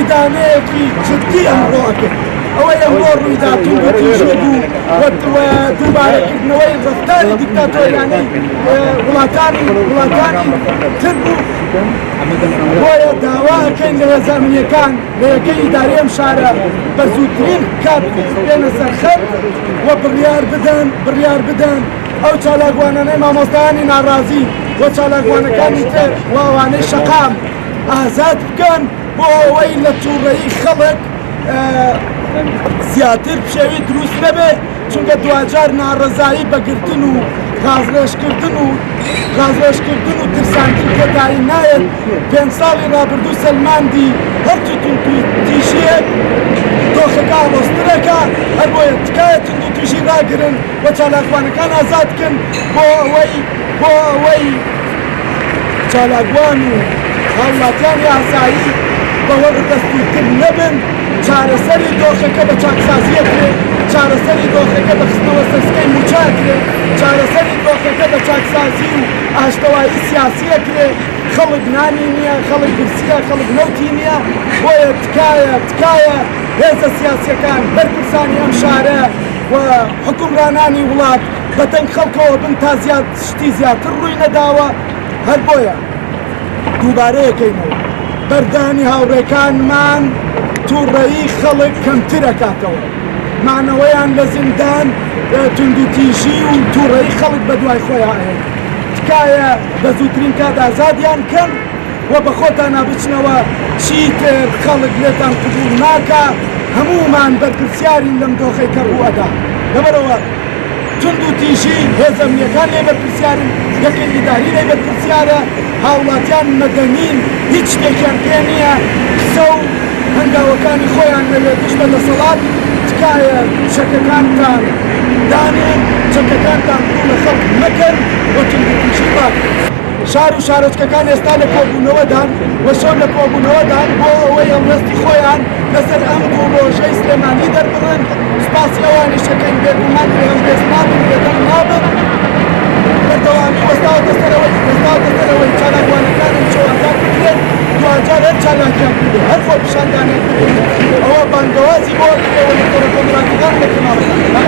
إدانەیەکی جدی ئەمڕۆکرد ئەوەی ئەمڕۆ ڕوویدا توندوتیژی بوو و دووبارەکردنەوەی ڕفتاری دیکتاتۆریانەی وڵاتانی تر بوو بۆیە داواکەین لە هێزانمینیەکان لە یەکەی ئیداری ئەم شارە بە زووترین کات بێنە سەرخەت و بڕیار بدەن ئەو چالاکوانانەی مامۆستایانی ناڕازی و چالاکوانەکانی تر و ئەوانەی شەقام ئازاد بکەن بۆ ئەوەی لە تووڕەیی خەڵک زیاتر پشێوی دروست نەبێ چونکە دوجار ناڕەزایی بەگرتن و غازڕێژکردن و ترسانکی تێدایی نایەت 5 ساڵی ڕابردوو سەلماندی هەر توندوتیژیەک دۆخەکە ئاڵۆسترەکە هەر بۆیە تکایە توندوتیژی ڕاگرن و چالاکوانەکان ئازادکن بۆ ئەوەی چالاکوان و هاوڵاتیانی ئاسایی بەوە ڕدەستگیرتر نەبن چارەسەری دۆخەکە بە چاکسازیەکرێ چارەسەری دۆخەکە بە خستنەوە سەرسکەی موچاکرێ چارەسەری دۆخەکە بە چاکسازی و ئاشتەوایی سیاسیەکرێ خەڵک نانی نییە خەڵک برسیە خەڵک نەوتی نییە بۆیە تکایە هێزە سیاسیەکان بەرپرسانی ئەم شارە و حکومڕانانی وڵات بەتەنگ خەڵکەوە بن تا شتی زیاتر ڕووی نەداوە هەر بۆیە دووبارەیەکەینەوە بەردانی هاوڕێکانمان تووڕەیی خەڵک کەمترەکاتەوە مانەوەیان لە زیندان توندوتیژی و تووڕەیی خەڵک بە دوای خۆیان هەیە تکایە بە زووترین کات ئازادیان کەن و بە خۆتان نابچنەوە چیتر خەڵک لێتان قبول ناکە هەموومان بەرپرسیارین لەم دۆخەی کە ڕووەدا لەبەرەوە توندوتیژی هێزەمنیەکان لێ بەرپرسیارن یەکەی ئیداری لێ بەرپرسیارە هاوڵاتیان مەدەنین هیچ شتێکیان پێ نییە قسە و هەنگاوەکانی خۆیان لەوێ دش بە دەسەڵات تکایە چەکەکانتان دانێن چەکەکانتان دوو لە خەڵک مەکەن بۆ توندوتیژی ڕاکەن شار و شارۆچکەکان ئێستا لە کۆبوونەوەدان و شەو لە کۆبوونەوەدان بۆ ئەوەی ئەمڕستی خۆیان لەسەر ئەم دوو ڕۆژەی سلێمانی دەربڕن سپاسی ئەوانی شەکەین بێگومان پێهەمگەز نابن بێدەنگ نابن بەردەوامی وەستاوەتە سەرەوەی چالاکوانەکانم چۆوەکان بکرێت دوجار هەر چالاکیان بکرێت هەر خۆ پیشاندانیان بکرێت ئەوە بانگەوازی بۆ بکرێەوە لە کۆمەڵایەتیان لە کەناڵەکان